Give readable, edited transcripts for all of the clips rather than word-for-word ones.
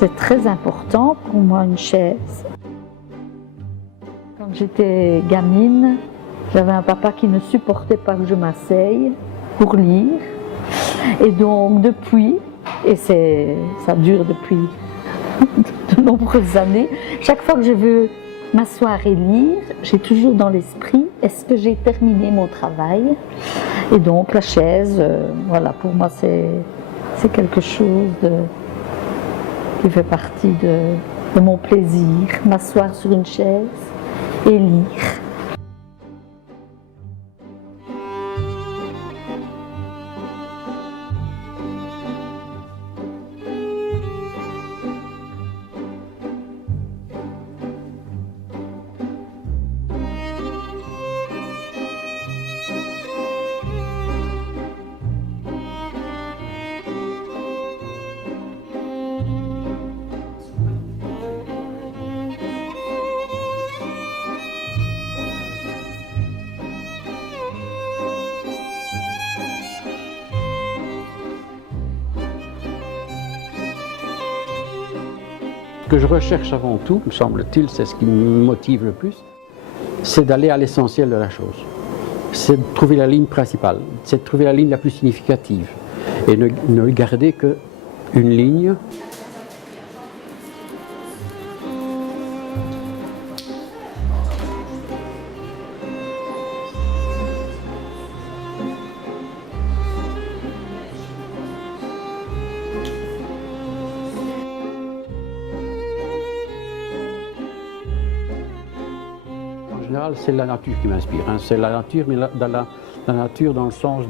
C'est très important pour moi une chaise. Quand j'étais gamine, j'avais un papa qui ne supportait pas que je m'asseye pour lire. Et donc depuis, et ça dure depuis de nombreuses années, chaque fois que je veux m'asseoir et lire, j'ai toujours dans l'esprit, est-ce que j'ai terminé mon travail? Et donc la chaise, voilà, pour moi c'est quelque chose qui fait partie de mon plaisir, m'asseoir sur une chaise et lire. Ce que je recherche avant tout, me semble-t-il, c'est ce qui me motive le plus, c'est d'aller à l'essentiel de la chose. C'est de trouver la ligne principale, c'est de trouver la ligne la plus significative et ne garder qu'une ligne. En général, c'est la nature qui m'inspire. Hein. C'est la nature, mais la nature dans le sens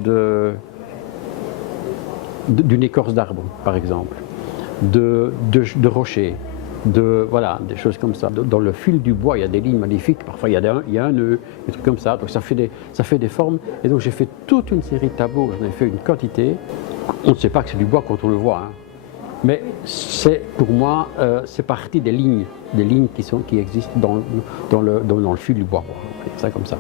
d'une écorce d'arbre, par exemple, de rochers, voilà, des choses comme ça. Dans le fil du bois, il y a des lignes magnifiques. Parfois, il y a un nœud, des trucs comme ça. Donc, ça fait des formes. Et donc, j'ai fait toute une série de tableaux. J'en ai fait une quantité. On ne sait pas que c'est du bois quand on le voit. Hein. Mais pour moi, c'est partie des lignes qui existent dans le fil du bois. C'est ça comme ça.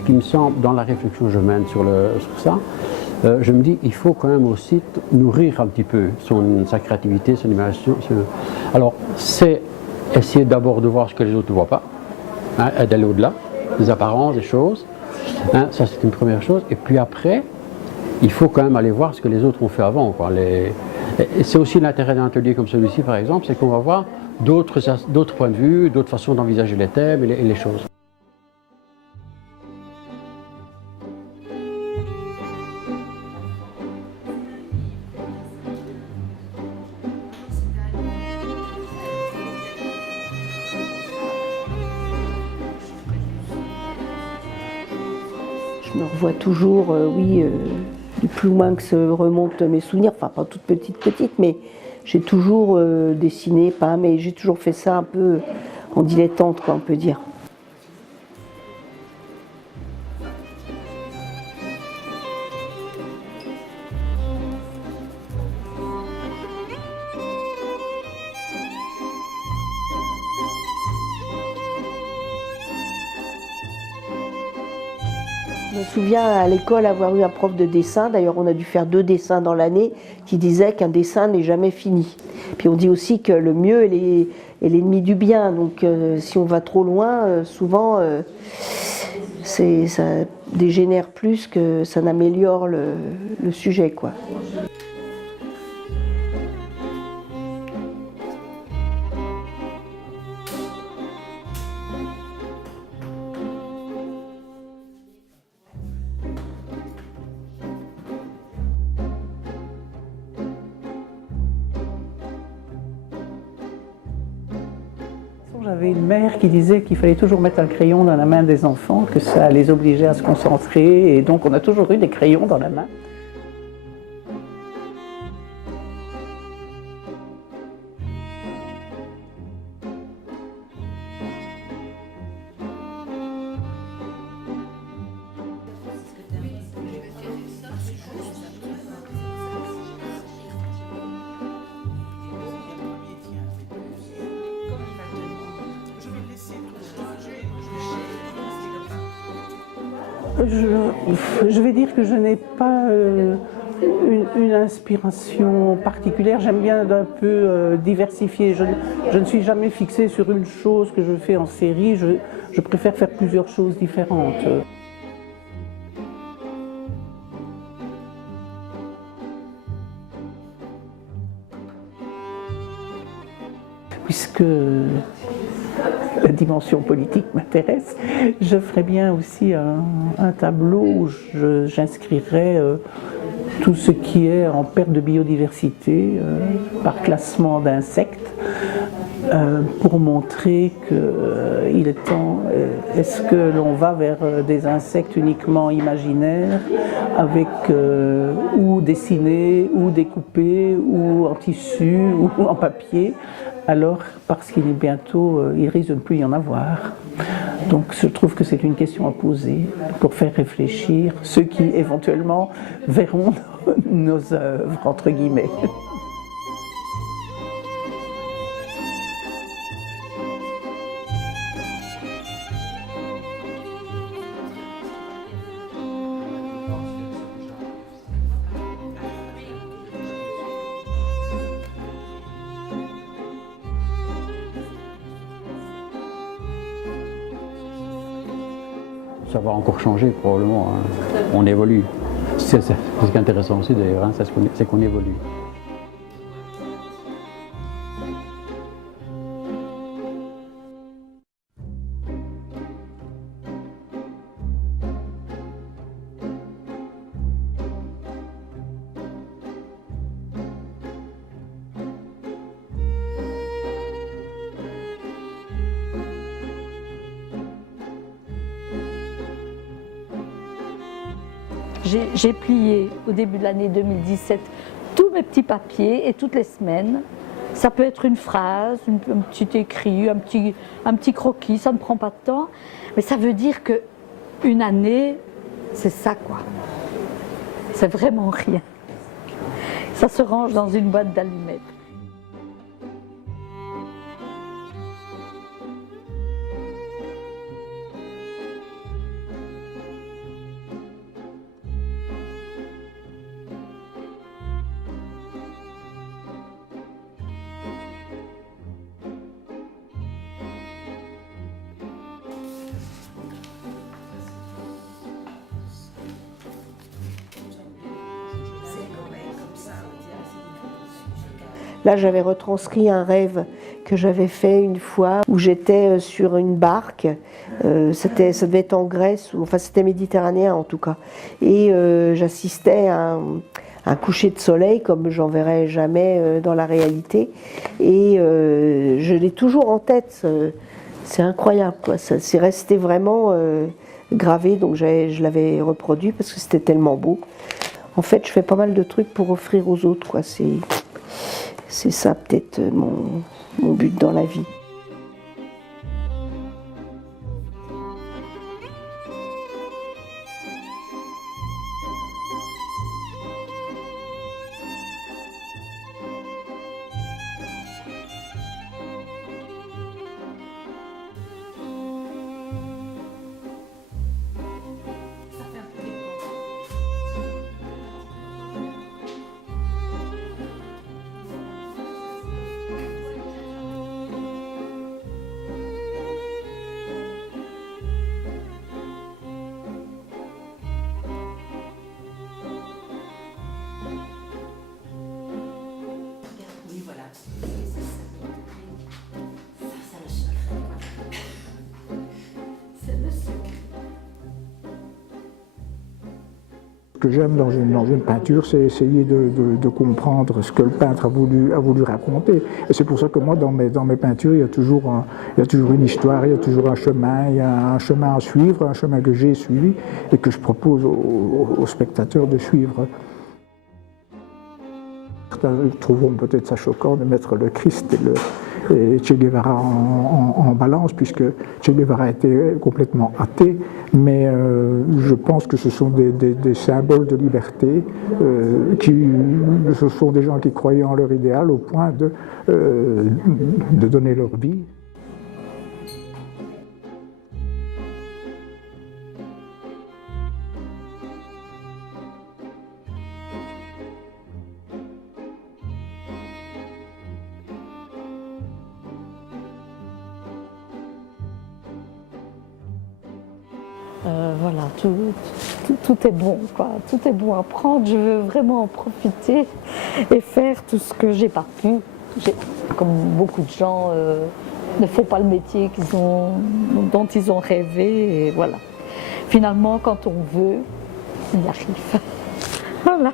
Ce qui me semble, dans la réflexion que je mène sur ça, je me dis qu'il faut quand même aussi nourrir un petit peu sa créativité, son imagination. Alors, c'est essayer d'abord de voir ce que les autres ne voient pas, hein, et d'aller au-delà, des apparences, des choses. Hein, ça, c'est une première chose. Et puis après, il faut quand même aller voir ce que les autres ont fait avant. Quoi. Et c'est aussi l'intérêt d'un atelier comme celui-ci, par exemple, c'est qu'on va voir d'autres points de vue, d'autres façons d'envisager les thèmes et les choses. Je me revois toujours, du plus loin que se remontent mes souvenirs, enfin pas toute petite, mais j'ai toujours dessiné, peint, mais j'ai toujours fait ça un peu en dilettante, quoi, on peut dire. Je me souviens à l'école avoir eu un prof de dessin, d'ailleurs on a dû faire 2 dessins dans l'année, qui disait qu'un dessin n'est jamais fini. Puis on dit aussi que le mieux est l'ennemi du bien, donc si on va trop loin, souvent ça dégénère plus que ça n'améliore le sujet, quoi. J'avais une mère qui disait qu'il fallait toujours mettre un crayon dans la main des enfants, que ça les obligeait à se concentrer, et donc on a toujours eu des crayons dans la main. Je vais dire que je n'ai pas une inspiration particulière. J'aime bien d'un peu diversifier. Je ne suis jamais fixée sur une chose que je fais en série. Je préfère faire plusieurs choses différentes. Puisque la dimension politique m'intéresse, je ferais bien aussi un tableau où j'inscrirais tout ce qui est en perte de biodiversité par classement d'insectes pour montrer qu'il est temps, est-ce que l'on va vers des insectes uniquement imaginaires avec ou dessinés ou découpés ou en tissu ou en papier, alors parce qu'il est bientôt, il risque de ne plus y en avoir. Donc je trouve que c'est une question à poser pour faire réfléchir ceux qui éventuellement verront nos œuvres, entre guillemets. Ça va encore changer probablement, hein. On évolue. C'est ce qui est intéressant aussi d'ailleurs, hein, c'est qu'on évolue. J'ai plié au début de l'année 2017 tous mes petits papiers et toutes les semaines. Ça peut être une phrase, un petit écrit, un petit croquis, ça ne prend pas de temps. Mais ça veut dire qu'une année, c'est ça quoi. C'est vraiment rien. Ça se range dans une boîte d'allumettes. Là, j'avais retranscrit un rêve que j'avais fait une fois où j'étais sur une barque. Ça devait être en Grèce, enfin c'était méditerranéen en tout cas. Et j'assistais à un coucher de soleil comme j'en verrai jamais dans la réalité. Et je l'ai toujours en tête. C'est incroyable, quoi. Ça c'est resté vraiment gravé, donc je l'avais reproduit parce que c'était tellement beau. En fait, je fais pas mal de trucs pour offrir aux autres, quoi. C'est ça peut-être mon but dans la vie. Ce que j'aime dans une peinture, c'est essayer de comprendre ce que le peintre a voulu raconter. Et c'est pour ça que moi, dans mes peintures, il y a toujours une histoire, il y a toujours un chemin, il y a un chemin à suivre, un chemin que j'ai suivi et que je propose aux spectateurs de suivre. Certains trouveront peut-être ça choquant de mettre le Christ et Che Guevara en balance, puisque Che Guevara était complètement athée, mais je pense que ce sont des symboles de liberté, ce sont des gens qui croyaient en leur idéal au point de donner leur vie. Voilà, tout est bon, quoi. Tout est bon à prendre. Je veux vraiment en profiter et faire tout ce que j'ai pas pu. Comme beaucoup de gens ne font pas le métier dont ils ont rêvé. Et voilà. Finalement, quand on veut, on y arrive. Voilà.